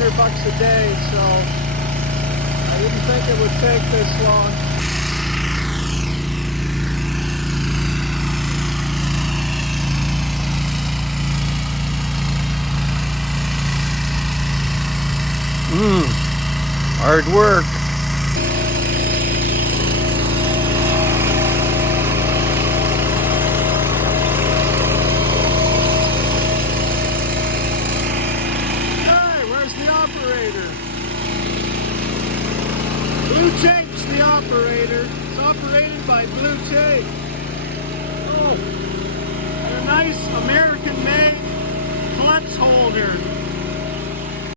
$500 a day, so I didn't think it would take this long. Hard work. Hey, where's the operator? Blue Tape's the operator. It's operated by Blue Tape. Oh, and a nice American-made clutch holder.